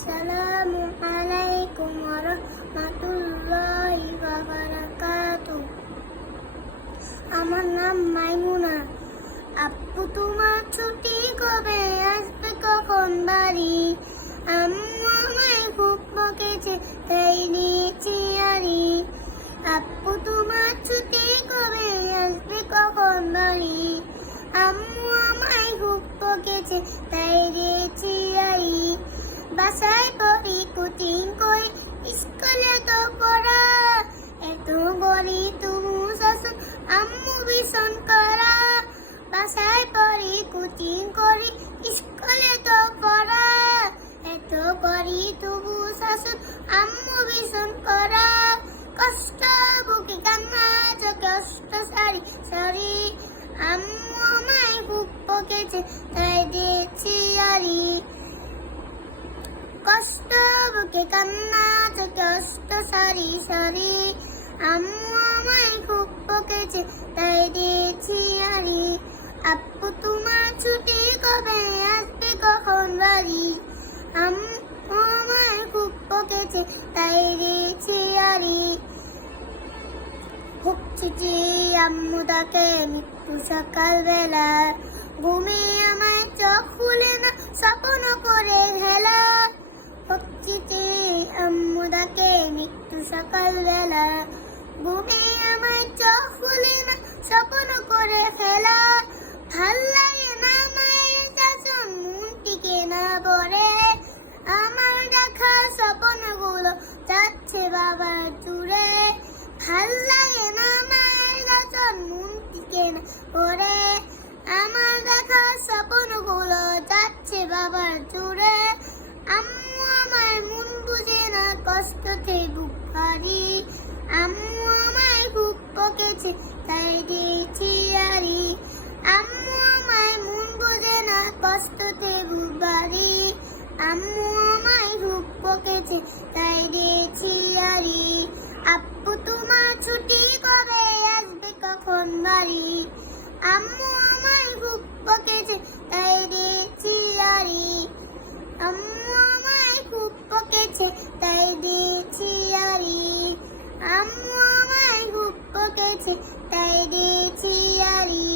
আসসালামু আলাইকুম ওয়া রাহমাতুল্লাহি ওয়া বারাকাতুহু। আমার নাম মাইমুনা। আপু তোমার ছুটি কবে আসবে, কখন বাড়ি? আম্মু আমায় খুব বকেছে, তাই দিয়েছি আড়ি। আপু তোমার ছুটি কবে আসবে, কখন বাড়ি? আম্মু আমায় খুব বকেছে, তাই দিয়েছি আড়ি। বাসায় পড়ি, কোচিং করি, স্কুলে তো পড়া, এত গড়ি তবু শাসন আম্মু ভীষণ করা। বাসায় পড়ি, কোচিং করি, স্কুলে তো পড়া, এত করি তবু শাসন আম্মু ভীষণ করা। কষ্ট বুকে কান্না, চোখে অষ্ট সারি সারি। আম্মু আমায় খুব বকেছে, তাই দিয়েছি আড়ি। কষ্ট বুকে কান্না, চোখে অষ্ট সারি সারি। আম্মু আমায় খুব বকেছে, তাই দিয়েছি আড়ি। আপু তোমার ছুটি কবে আসবে, কখন বাড়ি? আম্মু আমায় খুব বকেছে, তাই দিয়েছি আড়ি। খুব ছুটি আম্মু তাকে মৃত্যু সকালবেলা, ঘুমে আমায় চোখ খুলে না, স্বপ্ন করে খেলা। হচ্ছিতে আম্মু ডাকে মৃত্যু সকালবেলা, ঘুমে আমায় চোখ খুলে না, স্বপ্ন করে খেলা। ভাল লাগে না মায়ের শাসন, মন টিকে না বরে। আমার দেখা স্বপ্নগুলো যাচ্ছে বাবার দূরে। ভাল লাগে না মায়ের শাসন, মন টিকে না বরে। আমার দেখা স্বপ্নগুলো যাচ্ছে বাবার দূরে। আম্মু আমার মন বুঝে না, কষ্টতে বুক ভারী। আম্মু আমায় খুব বকেছে, তাই দিয়েছি আড়ি। আম্মু আমায় মন বুঝে না, কষ্টতে বুক ভারী। আম্মু আমায় খুব বকেছে, তাই দিয়েছি আড়ি। আপু তোমার ছুটি কবে আসবে, কখন বাড়ি? আম্মু আমায় খুব বকেছে, তাই দিয়েছি আড়ি। আম্মু আমায় খুব বকেছে, তাই দিয়েছি আড়ি। আম্মু আমায় খুব বকেছে, তাই দিয়েছি আড়ি।